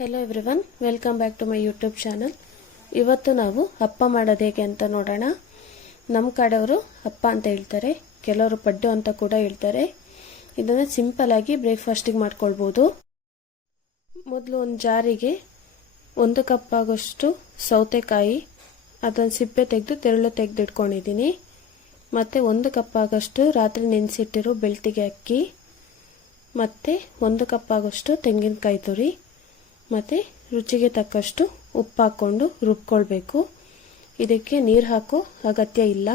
Hello everyone, welcome back to my YouTube channel. ಇವತ್ತು ನಾವು ಅಪ್ಪ ಮಾಡೋದು ಹೇಗೆ ಅಂತ ನೋಡೋಣ. ನಮ್ಮ ಕಡೆಯವರು ಅಪ್ಪ ಅಂತ ಹೇಳ್ತಾರೆ, ಕೆಲವರು ಪಡ್ಡು ಅಂತ ಕೂಡ ಹೇಳ್ತಾರೆ. ಇದನ್ನು ಸಿಂಪಲ್ ಆಗಿ ಬ್ರೇಕ್ಫಾಸ್ಟಿಗೆ ಮಾಡ್ಕೊಳ್ಬೋದು. ಮೊದಲು ಒಂದು ಜಾರಿಗೆ 1 ಕಪ್ ಆಗೋಷ್ಟು ಸೌತೆಕಾಯಿ, ಅದನ್ನು ಸಿಪ್ಪೆ ತೆಗೆದು ತೆರಳು ತೆಗೆದಿಟ್ಕೊಂಡಿದ್ದೀನಿ. ಮತ್ತು 1 ಕಪ್ ಆಗೋಷ್ಟು ರಾತ್ರಿ ನೆನೆಸಿಟ್ಟಿರೋ ಬೆಳ್ತಿಗೆ ಅಕ್ಕಿ, ಮತ್ತು 1 ಕಪ್ ಆಗೋಷ್ಟು ತೆಂಗಿನಕಾಯಿ ತುರಿ, ಮತ್ತು ರುಚಿಗೆ ತಕ್ಕಷ್ಟು ಉಪ್ಪು ಹಾಕ್ಕೊಂಡು ರುಬ್ಕೊಳ್ಬೇಕು. ಇದಕ್ಕೆ ನೀರು ಹಾಕೋ ಅಗತ್ಯ ಇಲ್ಲ,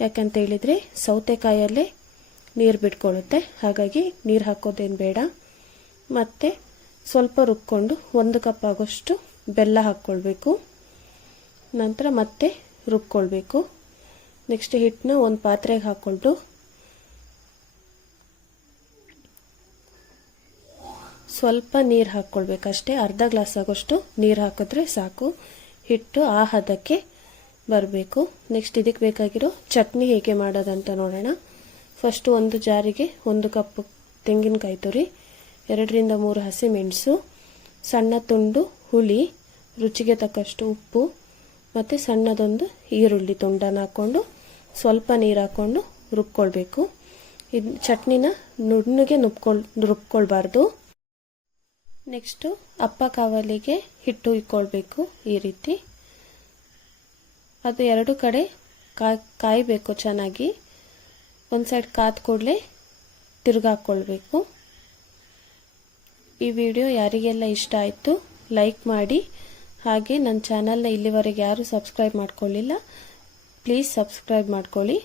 ಯಾಕಂತ ಹೇಳಿದರೆ ಸೌತೆಕಾಯಲ್ಲೇ ನೀರು ಬಿಟ್ಕೊಳ್ಳುತ್ತೆ, ಹಾಗಾಗಿ ನೀರು ಹಾಕೋದೇನು ಬೇಡ. ಮತ್ತು ಸ್ವಲ್ಪ ರುಬ್ಕೊಂಡು 1 ಕಪ್ ಆಗೋಷ್ಟು ಬೆಲ್ಲ ಹಾಕ್ಕೊಳ್ಬೇಕು. ನಂತರ ಮತ್ತೆ ರುಬ್ಕೊಳ್ಬೇಕು. ನೆಕ್ಸ್ಟ್ ಹಿಟ್ಟನ್ನ ಒಂದು ಪಾತ್ರೆಗೆ ಹಾಕ್ಕೊಂಡು ಸ್ವಲ್ಪ ನೀರು ಹಾಕ್ಕೊಳ್ಬೇಕಷ್ಟೇ. ಅರ್ಧ ಗ್ಲಾಸ್ ಆಗೋಷ್ಟು ನೀರು ಹಾಕಿದ್ರೆ ಸಾಕು. ಹಿಟ್ಟು ಆ ಹದಕ್ಕೆ ಬರಬೇಕು. ನೆಕ್ಸ್ಟ್ ಇದಕ್ಕೆ ಬೇಕಾಗಿರೋ ಚಟ್ನಿ ಹೇಗೆ ಮಾಡೋದಂತ ನೋಡೋಣ. ಫಸ್ಟ್ ಒಂದು ಜಾರಿಗೆ 1 ಕಪ್ ತೆಂಗಿನಕಾಯಿ ತುರಿ, 2 ರಿಂದ 3 ಹಸಿಮೆಣಸು, ಸಣ್ಣ ತುಂಡು ಹುಳಿ, ರುಚಿಗೆ ತಕ್ಕಷ್ಟು ಉಪ್ಪು, ಮತ್ತು ಸಣ್ಣದೊಂದು ಈರುಳ್ಳಿ ತುಂಡನ್ನು ಹಾಕ್ಕೊಂಡು ಸ್ವಲ್ಪ ನೀರು ಹಾಕ್ಕೊಂಡು ರುಬ್ಕೊಳ್ಬೇಕು. ಇದು ಚಟ್ನಿನ ನುಣ್ಣಗೆ ರುಬ್ಕೊಳ್ಬಾರ್ದು. ನೆಕ್ಸ್ಟು ಅಪ್ಪ ಕಾವಲಿಗೆ ಹಿಟ್ಟು ಇಕ್ಕೊಳ್ಬೇಕು. ಈ ರೀತಿ ಅದು 2 ಕಡೆ ಕಾಯಬೇಕು ಚೆನ್ನಾಗಿ. ಒಂದು ಸೈಡ್ ಕಾದ ಕೂಡಲೇ ತಿರುಗಾಕೊಳ್ಬೇಕು. ಈ ವಿಡಿಯೋ ಯಾರಿಗೆಲ್ಲ ಇಷ್ಟ ಆಯಿತು ಲೈಕ್ ಮಾಡಿ. ಹಾಗೆ ನನ್ನ ಚಾನಲ್ನ ಇಲ್ಲಿವರೆಗೆ ಯಾರು ಸಬ್ಸ್ಕ್ರೈಬ್ ಮಾಡ್ಕೊಳ್ಳಿಲ್ಲ, ಪ್ಲೀಸ್ ಸಬ್ಸ್ಕ್ರೈಬ್ ಮಾಡ್ಕೊಳ್ಳಿ.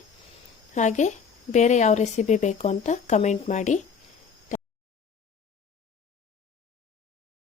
ಹಾಗೆ ಬೇರೆ ಯಾವ ರೆಸಿಪಿ ಬೇಕು ಅಂತ ಕಮೆಂಟ್ ಮಾಡಿ.